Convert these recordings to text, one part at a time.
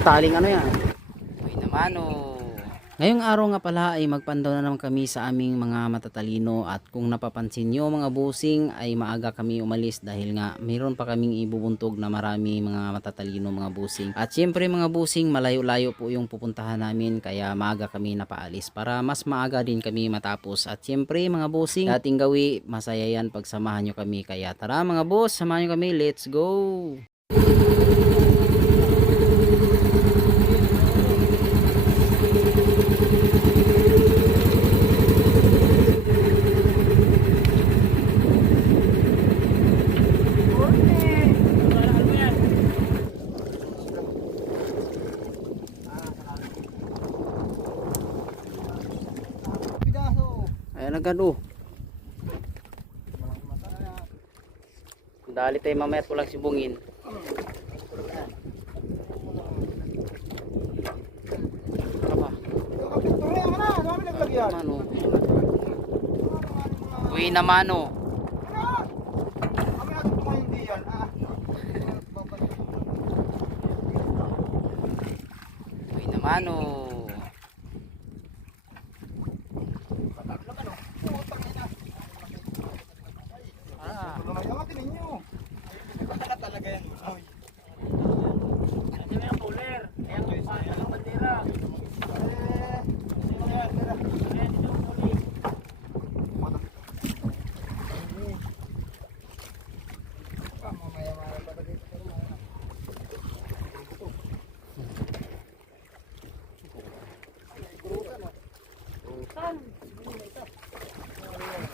Taling ano yan? Uy naman oh. Ngayong araw nga pala ay magpandaw na naman kami sa aming mga matatalino, at kung napapansin nyo mga busing ay maaga kami umalis dahil nga mayroon pa kaming ibubuntog na marami mga matatalino mga busing. At syempre mga busing, malayo-layo po yung pupuntahan namin, kaya maaga kami napaalis para mas maaga din kami matapos. At syempre mga busing, dating gawi, masaya yan pag samahan nyo kami, kaya tara mga boss, samahan nyo kami, let's go! Ayan agad oh. Dali tayo mamaya at walang sibungin. Uy naman oh. Uy naman oh.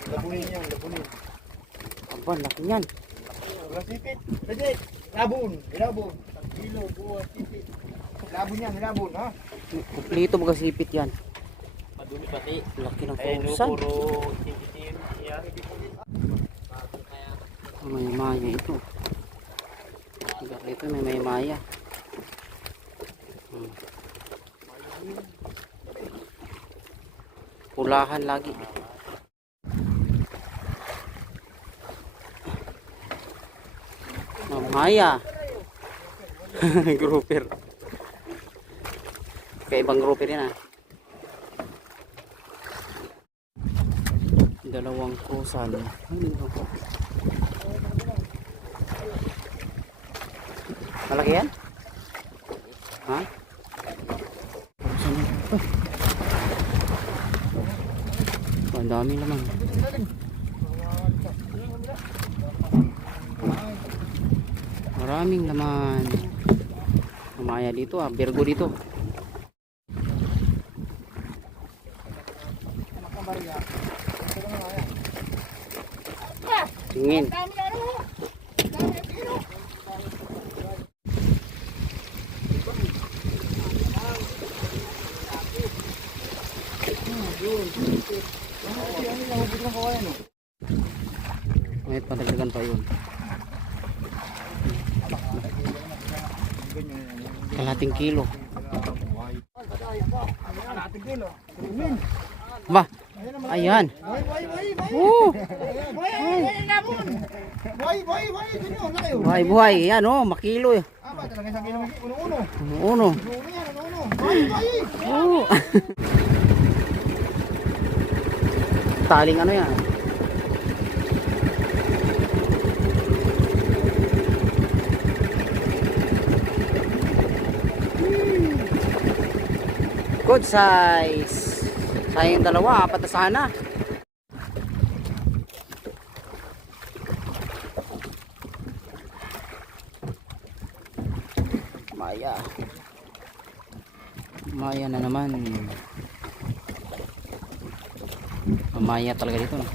Labunin niya, labunin. Aba, laki yan. Sipit, pwede. Labon, ilabon. Kilo, buwan, sipit. Labon yan, ilabon, ha? Kumplito magasipit yan. Madumi pati. Laki ng kausan. Puro sipit-sipit. May maya ito. Ito may maya. Pulahan lagi. Maya. Grouper. Kaibang grouper yan ah. Dalawang kusan. Malaki yan? Ha? Ang dami naman. Maraming naman. Mamaya dito ah, Virgo dito. Tingin. May padagdagan pa yun. Kalating kilo. Ba, ayan. Buhay, buhay. Yan oh, makilo eh. Uno. Taling ano yan? Good size. Sayang dalawa, apat na sana. Maya. Maya na naman. Maya talaga dito no.